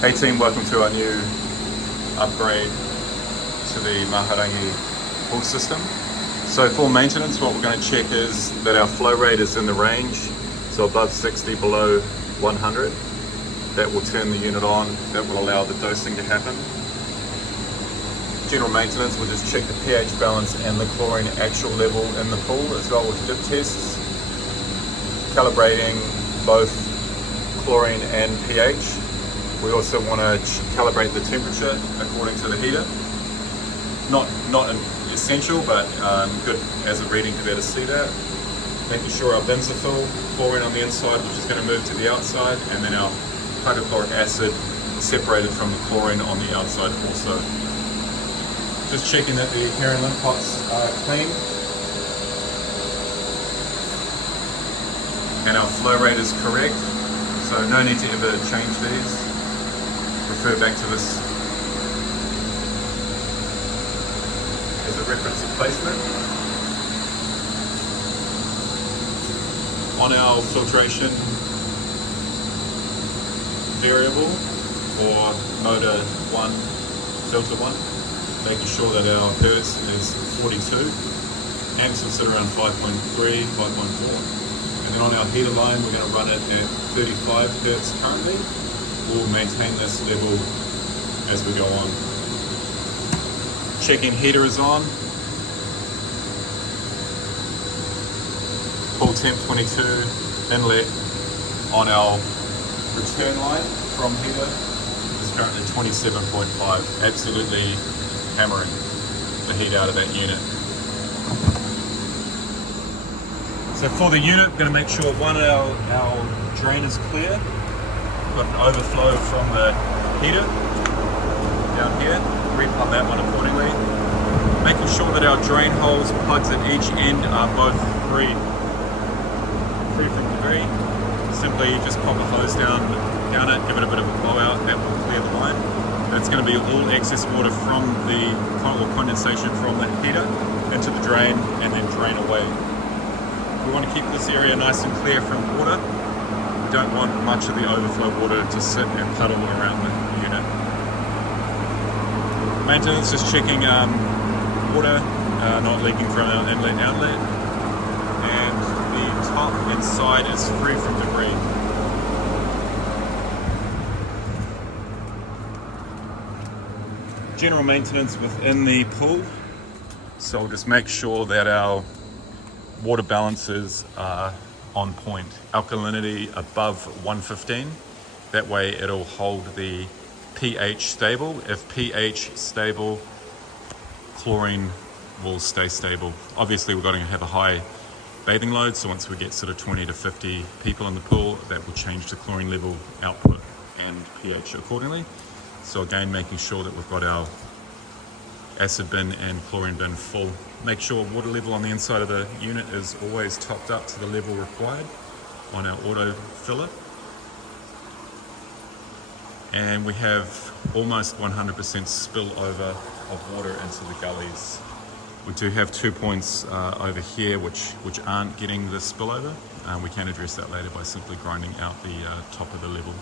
Hey team, welcome to our new upgrade to the Mahurangi pool system. So for maintenance, what we're going to check is that our flow rate is in the range, so above 60, below 100. That will turn the unit on, that will allow the dosing to happen. General maintenance, we'll just check the pH balance and the chlorine actual level in the pool, as well with dip tests, calibrating both chlorine and pH. We also want to calibrate the temperature according to the heater. Not essential, but good as a reading to be able to see that. Making sure our bins are full, chlorine on the inside, which is going to move to the outside, and then our hydrochloric acid separated from the chlorine on the outside also. Just checking that the hair and lint pots are clean. And our flow rate is correct, so no need to ever change these. Refer back to this as a reference of placement. On our filtration variable for motor 1, filter 1, making sure that our hertz is 42, amps will sit around 5.3, 5.4, and then on our heater line we're going to run it at 35 hertz currently. We'll maintain this level as we go on. Checking heater is on. Pool temp 22, inlet on our return line from heater is currently 27.5. Absolutely hammering the heat out of that unit. So for the unit, we're going to make sure our drain is clear. Got an overflow from the heater down here, repump that one accordingly. Making sure that our drain holes, plugs at each end are both free from debris. Simply just pop a hose down it, give it a bit of a blowout, that will clear the line. And it's going to be all excess water from the condensation from the heater into the drain and then drain away. We want to keep this area nice and clear from water. Don't want much of the overflow water to sit and puddle around the unit. Maintenance, just checking water not leaking from our inlet and outlet, and the top and side is free from debris. General maintenance within the pool, so just make sure that our water balances are on point. Alkalinity above 115, that way it'll hold the pH stable. If pH stable, chlorine will stay stable. Obviously we're going to have a high bathing load, so once we get sort of 20 to 50 people in the pool, that will change the chlorine level output and pH accordingly. So again, making sure that we've got our acid bin and chlorine bin full. Make sure water level on the inside of the unit is always topped up to the level required on our auto filler. And we have almost 100% spillover of water into the gullies. We do have 2 points over here which aren't getting the spillover. We can address that later by simply grinding out the top of the level.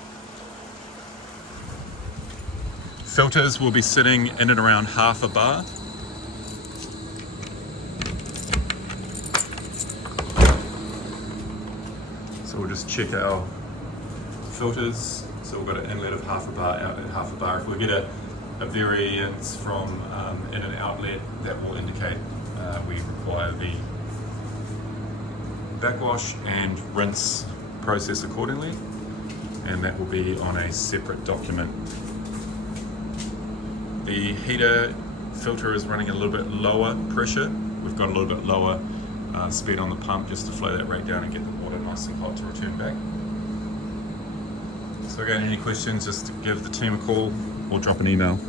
Filters will be sitting in and around half a bar. So we'll just check our filters. So we've got an inlet of half a bar, outlet of half a bar. If we get a variance from in and outlet, that will indicate we require the backwash and rinse process accordingly, and that will be on a separate document. The heater filter is running a little bit lower pressure. We've got a little bit lower speed on the pump just to flow that rate down and get the water nice and hot to return back. So again, any questions, just give the team a call or drop an email.